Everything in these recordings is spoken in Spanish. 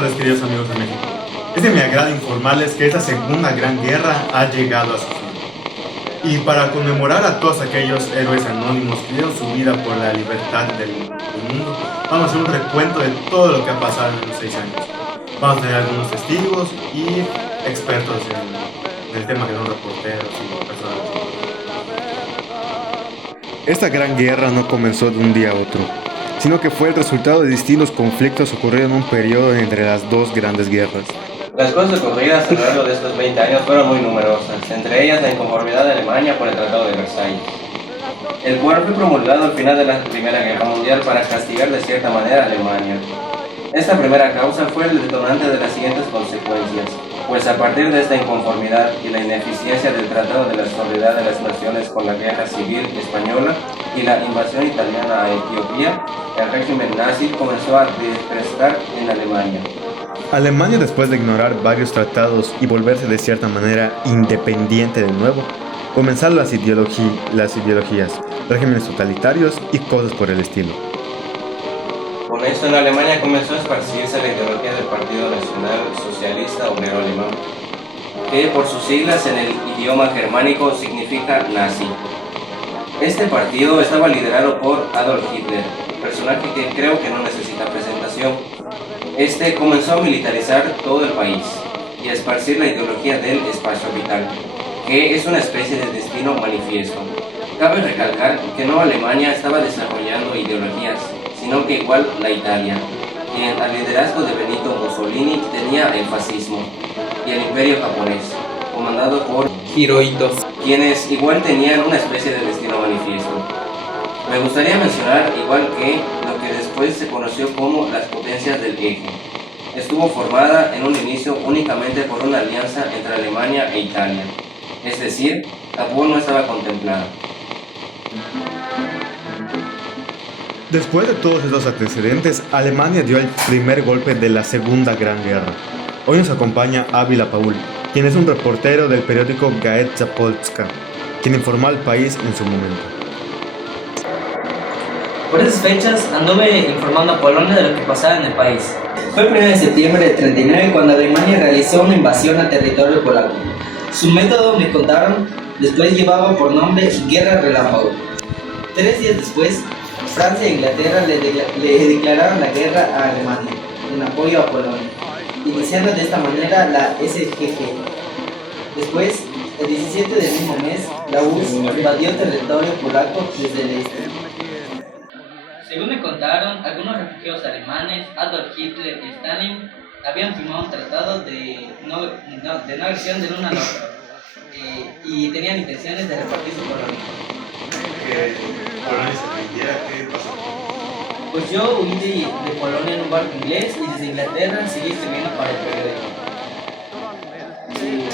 tardes, queridos amigos de México. Es de mi agrado informarles que esta segunda gran guerra ha llegado a su fin. Y para conmemorar a todos aquellos héroes anónimos que dieron su vida por la libertad del mundo, vamos a hacer un recuento de todo lo que ha pasado en los 6 años. Vamos a tener algunos testigos y expertos en el tema, que son reporteros y personas. Esta gran guerra no comenzó de un día a otro, sino que fue el resultado de distintos conflictos ocurridos en un periodo entre las dos grandes guerras. Las cosas ocurridas a lo largo de estos 20 años fueron muy numerosas, entre ellas la inconformidad de Alemania por el Tratado de Versalles, el cual fue promulgado al final de la Primera Guerra Mundial para castigar de cierta manera a Alemania. Esta primera causa fue el detonante de las siguientes consecuencias, pues a partir de esta inconformidad y la ineficiencia del Tratado de la Solidaridad de las Naciones con la Guerra Civil Española y la invasión italiana a Etiopía, el régimen nazi comenzó a desprestar en Alemania. Alemania, después de ignorar varios tratados y volverse de cierta manera independiente de nuevo, comenzaron las ideologías, regímenes totalitarios y cosas por el estilo. Con esto en Alemania comenzó a esparcirse la ideología del Partido Nacional Socialista Obrero Alemán, que por sus siglas en el idioma germánico significa nazi. Este partido estaba liderado por Adolf Hitler, personaje que creo que no necesita presentación. Este comenzó a militarizar todo el país y a esparcir la ideología del espacio vital, que es una especie de destino manifiesto. Cabe recalcar que no Alemania estaba desarrollando ideologías, sino que igual la Italia, quien al liderazgo de Benito Mussolini tenía el fascismo, y el imperio japonés, comandado por Hirohito, quienes igual tenían una especie de destino manifiesto. Me gustaría mencionar, igual que lo que después se conoció como las potencias del eje. Estuvo formada en un inicio únicamente por una alianza entre Alemania e Italia, es decir, Japón no estaba contemplado. Después de todos estos antecedentes, Alemania dio el primer golpe de la Segunda Gran Guerra. Hoy nos acompaña Ávila Paul, quien es un reportero del periódico Gazeta Polska, quien informó al país en su momento. Por esas fechas anduve informando a Polonia de lo que pasaba en el país. Fue el 1 de septiembre de 1939 cuando Alemania realizó una invasión al territorio polaco. Su método, me contaron, después llevaba por nombre Guerra Relámpago. 3 días después, Francia e Inglaterra le declararon la guerra a Alemania en apoyo a Polonia, iniciando de esta manera la SGG. Después, el 17 del mismo mes, la URSS invadió territorio polaco desde el este. Según me contaron, algunos refugiados alemanes, Adolf Hitler y Stalin, habían firmado un tratado de no agresión del uno al otro y tenían intenciones de repartir su colonia. Que Polonia se rindiera, ¿qué pasó? Pues yo huí de Polonia en un barco inglés y desde Inglaterra seguí escribiendo para el periódico.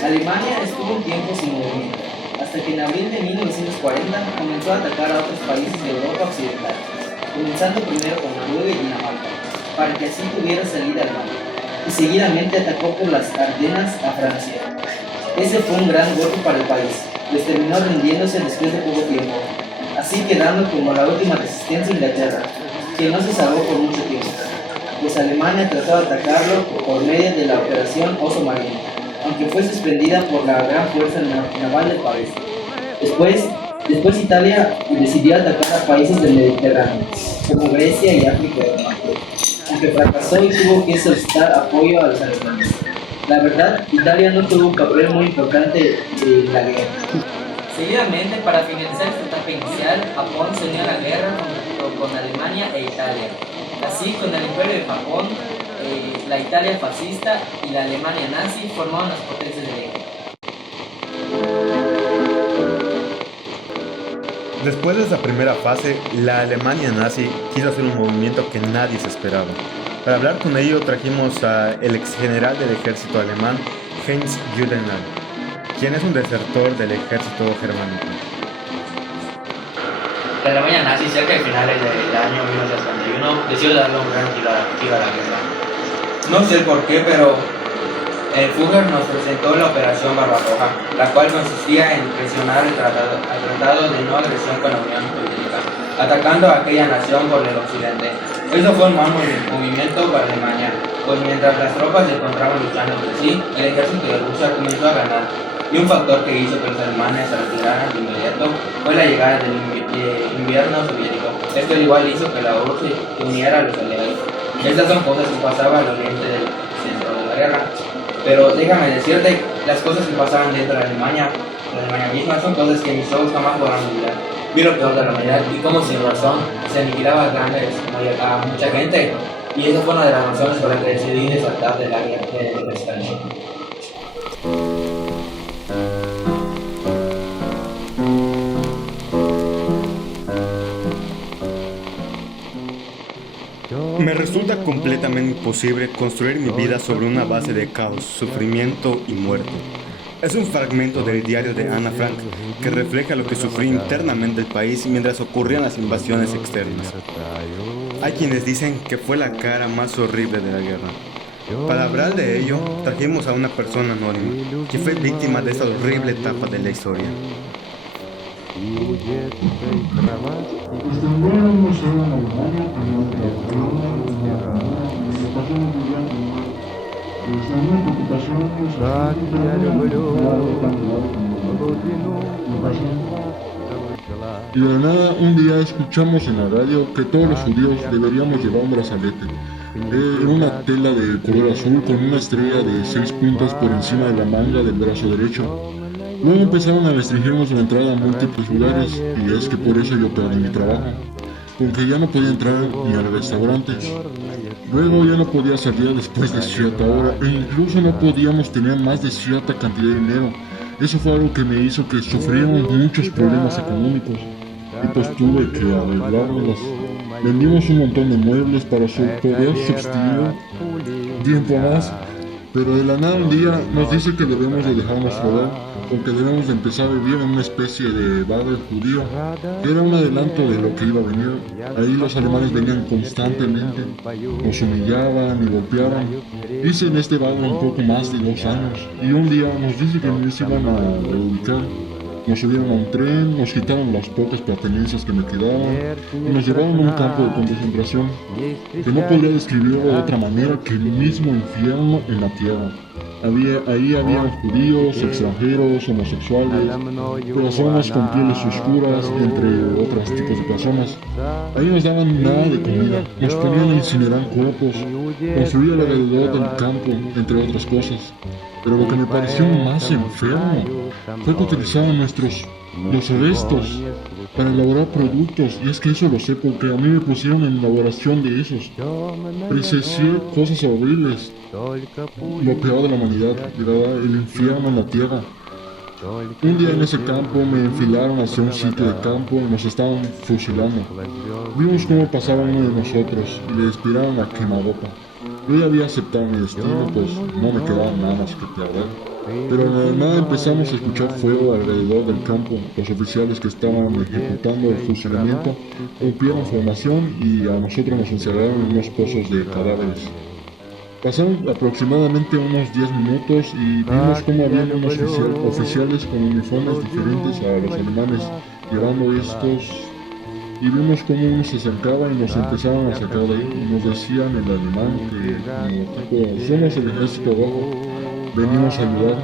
Alemania estuvo un tiempo sin movimiento, hasta que en abril de 1940 comenzó a atacar a otros países de Europa Occidental, comenzando primero con Noruega y Dinamarca, para que así tuviera salida al mar, y seguidamente atacó por las Ardenas a Francia. Ese fue un gran golpe para el país, pues terminó rindiéndose después de poco tiempo, así quedando como la última resistencia a Inglaterra, que no se salvó por mucho tiempo, pues Alemania trató de atacarlo por medio de la Operación Oso Marino, aunque fue suspendida por la Gran Fuerza Naval del país. Después Italia decidió atacar a países del Mediterráneo, como Grecia y África del Norte, aunque fracasó y tuvo que solicitar apoyo a los alemanes. La verdad, Italia no tuvo un papel muy importante en la guerra. Seguidamente, para finalizar esta etapa inicial, Japón se unió a la guerra con Alemania e Italia. Así, con el Imperio de Japón, la Italia fascista y la Alemania nazi formaron las potencias del eje. Después de esa primera fase, la Alemania nazi quiso hacer un movimiento que nadie se esperaba. Para hablar con ello trajimos al ex general del ejército alemán, Heinz Judenal, quien es un desertor del ejército germánico. La Alemania nazi, cerca de finales del año 1941, decidió darle un gran giro a la guerra. No sé por qué, pero el Führer nos presentó la Operación Barbarroja, la cual consistía en presionar al tratado de no agresión con la Unión Soviética, atacando a aquella nación por el occidente. Eso fue un mal movimiento para Alemania, pues mientras las tropas se encontraban luchando entre sí, el ejército de Rusia comenzó a ganar, y un factor que hizo que los alemanes se retiraran de inmediato fue la llegada del invierno soviético. Esto igual hizo que la URSS se uniera a los aliados. Estas son cosas que pasaban al oriente del centro de la guerra, pero déjame decirte, las cosas que pasaban dentro de Alemania misma, son cosas que mis ojos jamás podrán olvidar. Vi lo peor de la humanidad y cómo sin razón se aniquilaba a mucha gente, y esa fue una de las razones por las que decidí desertar de la guerra de España. Me resulta completamente imposible construir mi vida sobre una base de caos, sufrimiento y muerte. Es un fragmento del diario de Ana Frank que refleja lo que sufrí internamente el país mientras ocurrían las invasiones externas. Hay quienes dicen que fue la cara más horrible de la guerra. Para hablar de ello, trajimos a una persona anónima que fue víctima de esta horrible etapa de la historia. Y de la nada, un día escuchamos en la radio que todos los judíos deberíamos llevar un brazalete. Era una tela de color azul con una estrella de 6 puntas por encima de la manga del brazo derecho. Luego empezaron a restringirnos la entrada a múltiples lugares, y es que por eso yo perdí mi trabajo, porque ya no podía entrar ni al restaurante. Luego ya no podía salir después de cierta hora, e incluso no podíamos tener más de cierta cantidad de dinero. Eso fue algo que me hizo que sufriéramos muchos problemas económicos, y pues tuve que arreglármelos. Vendimos un montón de muebles para poder subsistir tiempo más, pero de la nada un día nos dice que debemos de dejar nuestro hogar, porque debemos de empezar a vivir en una especie de barrio judío, que era un adelanto de lo que iba a venir. Ahí los alemanes venían constantemente, nos humillaban y golpeaban. Hice en este barrio un poco más de 2 años, y un día nos dice que nos iban a reubicar. Nos subieron a un tren, nos quitaron las pocas pertenencias que me quedaban y nos llevaron a un campo de concentración, que no podría describirlo de otra manera que el mismo infierno en la tierra. Ahí había judíos, extranjeros, homosexuales, personas con pieles oscuras, entre otros tipos de personas. Ahí nos daban nada de comida, nos ponían a incinerar cuerpos, construir alrededor del campo, entre otras cosas. Pero lo que me pareció más enfermo fue que utilizaban los restos para elaborar productos, y es que eso lo sé porque a mí me pusieron en elaboración de esos. Presencié cosas horribles, lo peor de la humanidad, ¿verdad? El infierno en la tierra. Un día en ese campo me enfilaron hacia un sitio de campo y nos estaban fusilando. Vimos cómo pasaba uno de nosotros y le dispararon a quemarropa. Yo ya había aceptado mi destino, pues no me quedaba nada más que perder. Pero de la nada empezamos a escuchar fuego alrededor del campo. Los oficiales que estaban ejecutando el fusilamiento rompieron formación y a nosotros nos encerraron en unos pozos de cadáveres. Pasaron aproximadamente unos 10 minutos y vimos cómo habían unos oficiales con uniformes diferentes a los alemanes llevando estos, y vimos cómo uno se acercaba y nos empezaban a sacar de ahí. Nos decían en alemán que somos el ejército rojo, venimos a ayudar.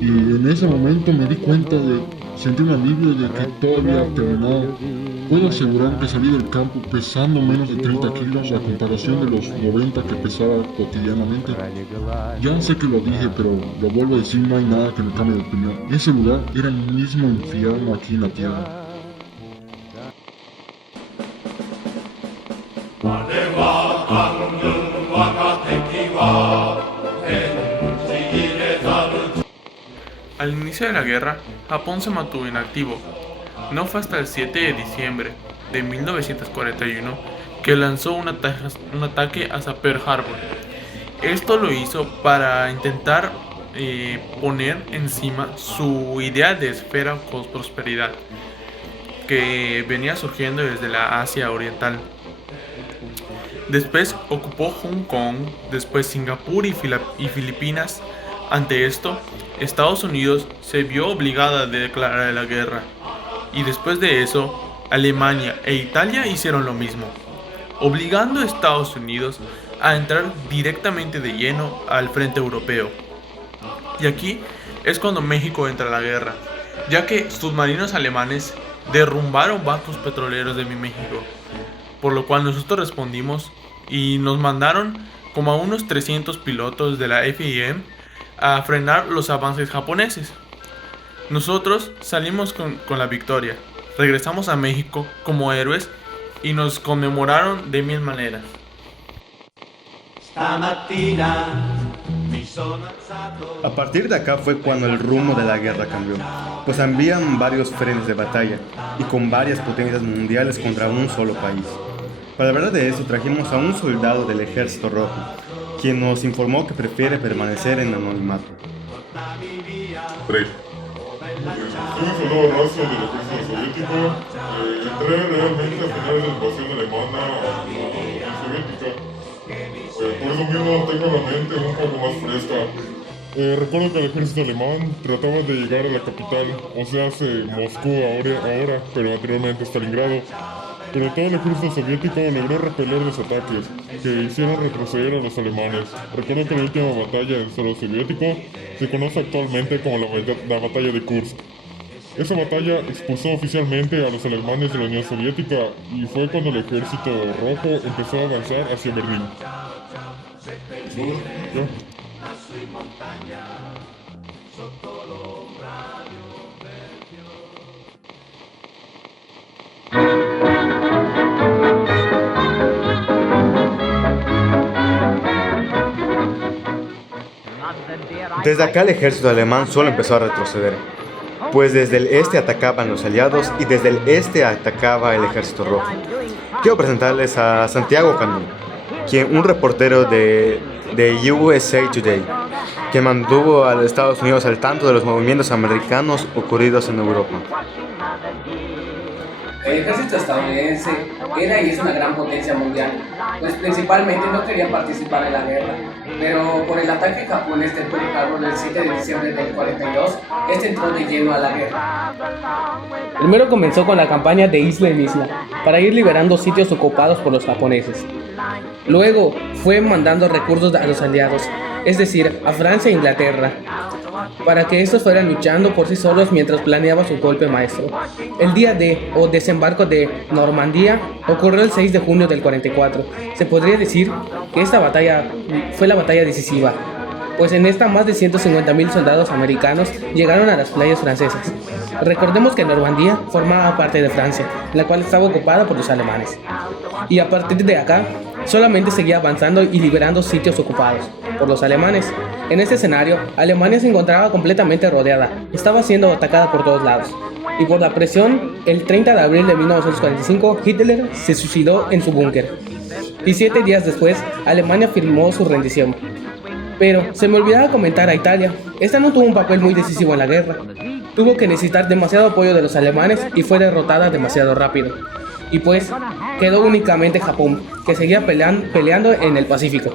Y en ese momento me di cuenta sentí un alivio de que todo había terminado. Puedo asegurar que salí del campo pesando menos de 30 kilos a comparación de los 90 que pesaba cotidianamente. Ya sé que lo dije, pero lo vuelvo a decir, no hay nada que me cambie de opinión. Ese lugar era el mismo infierno aquí en la tierra. Al inicio de la guerra, Japón se mantuvo inactivo. No fue hasta el 7 de diciembre de 1941 que lanzó un ataque hacia Pearl Harbor. Esto lo hizo para intentar poner encima su idea de esfera con prosperidad que venía surgiendo desde la Asia Oriental. Después ocupó Hong Kong, después Singapur y Filipinas. Ante esto, Estados Unidos se vio obligada a declarar la guerra, y después de eso, Alemania e Italia hicieron lo mismo. obligando a Estados Unidos a entrar directamente de lleno al frente europeo. Y aquí es cuando México entra a la guerra, ya que submarinos alemanes derrumbaron barcos petroleros de México, por lo cual nosotros respondimos y nos mandaron como a unos 300 pilotos de la FIM a frenar los avances japoneses. Nosotros salimos con la victoria, regresamos a México como héroes y nos conmemoraron de mil maneras. A partir de acá fue cuando el rumbo de la guerra cambió, pues habían varios frenes de batalla y con varias potencias mundiales contra un solo país. Para hablar de eso trajimos a un soldado del Ejército Rojo, quien nos informó que prefiere permanecer en anonimato. Soy un soldado raso del ejército soviético. Entré realmente a finales de la invasión alemana a la Unión Soviética. Por eso mismo tengo la mente un poco más fresca. Recuerdo que el ejército alemán trataba de llegar a la capital, o sea, Moscú ahora, pero anteriormente Stalingrado. Pero todo el ejército soviético logró repeler los ataques, que hicieron retroceder a los alemanes. Recuerdo que la última batalla del suelo soviético se conoce actualmente como la batalla de Kursk. Esa batalla expulsó oficialmente a los alemanes de la Unión Soviética y fue cuando el ejército rojo empezó a avanzar hacia Berlín. ¿Ya? Desde acá el ejército alemán solo empezó a retroceder, pues desde el este atacaban los aliados y desde el este atacaba el ejército rojo. Quiero presentarles a Santiago Canú, un reportero de USA Today, que mantuvo a los Estados Unidos al tanto de los movimientos americanos ocurridos en Europa. El ejército estadounidense era y es una gran potencia mundial, pues principalmente no quería participar en la guerra, pero por el ataque japonés del Pearl Harbor el 7 de diciembre del 42, este entró de lleno a la guerra. Primero comenzó con la campaña de isla en isla, para ir liberando sitios ocupados por los japoneses. Luego fue mandando recursos a los aliados, es decir, a Francia e Inglaterra, para que estos fueran luchando por sí solos mientras planeaba su golpe maestro. El día D, o desembarco de Normandía, ocurrió el 6 de junio del 44. Se podría decir que esta batalla fue la batalla decisiva, pues en esta más de 150,000 soldados americanos llegaron a las playas francesas. Recordemos que Normandía formaba parte de Francia, la cual estaba ocupada por los alemanes. Y a partir de acá, solamente seguía avanzando y liberando sitios ocupados por los alemanes. En este escenario, Alemania se encontraba completamente rodeada, estaba siendo atacada por todos lados. Y por la presión, el 30 de abril de 1945, Hitler se suicidó en su búnker. Y 7 días después, Alemania firmó su rendición. Pero se me olvidaba comentar a Italia. Esta no tuvo un papel muy decisivo en la guerra. Tuvo que necesitar demasiado apoyo de los alemanes y fue derrotada demasiado rápido. Y pues, quedó únicamente Japón, que seguía peleando en el Pacífico.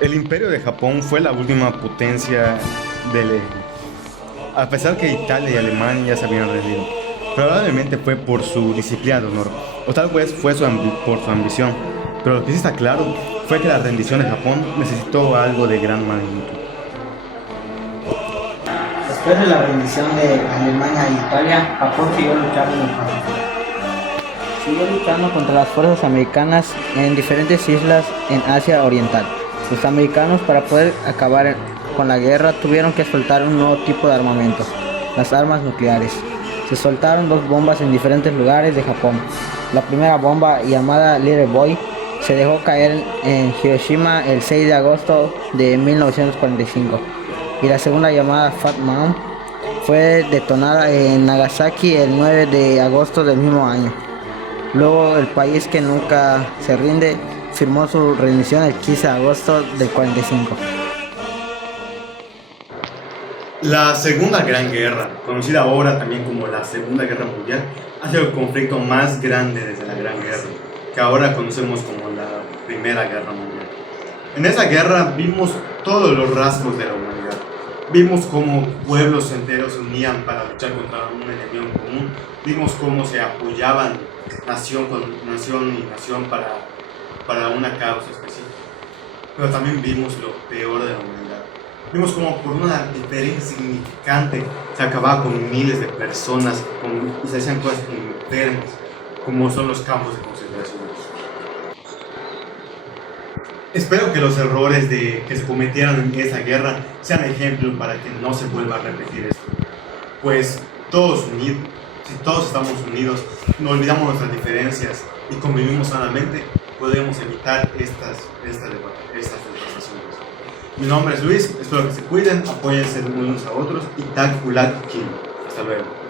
El Imperio de Japón fue la última potencia del eje. A pesar que Italia y Alemania ya se habían rendido, probablemente fue por su disciplina de honor, o tal vez fue por su ambición, pero lo que sí está claro fue que la rendición de Japón necesitó algo de gran magnitud. Después de la rendición de Alemania e Italia, Japón siguió luchando en el Pacífico. Siguió luchando contra las fuerzas americanas en diferentes islas en Asia Oriental. Los americanos, para poder acabar con la guerra, tuvieron que soltar un nuevo tipo de armamento, las armas nucleares. Se soltaron 2 bombas en diferentes lugares de Japón. La primera bomba, llamada Little Boy, se dejó caer en Hiroshima el 6 de agosto de 1945. Y la segunda, llamada Fat Mom, fue detonada en Nagasaki el 9 de agosto del mismo año. Luego, el país que nunca se rinde firmó su rendición el 15 de agosto del 45. La Segunda Gran Guerra, conocida ahora también como la Segunda Guerra Mundial, ha sido el conflicto más grande desde la Gran Guerra, que ahora conocemos como la Primera Guerra Mundial. En esa guerra vimos todos los rasgos de la humanidad, Vimos cómo pueblos enteros se unían para luchar contra un enemigo en común. Vimos cómo se apoyaban nación con nación y nación para una causa específica. Pero también vimos lo peor de la humanidad. Vimos cómo por una diferencia insignificante se acababa con miles de personas y se hacían cosas enfermas, como son los campos de concentración. Espero que los errores que se cometieron en esa guerra sean ejemplo para que no se vuelva a repetir esto. Pues todos unidos, si todos estamos unidos, no olvidamos nuestras diferencias y convivimos sanamente, podemos evitar estas devastaciones. Mi nombre es Luis, espero que se cuiden, apóyense unos a otros y Tag Ulat Kin. Hasta luego.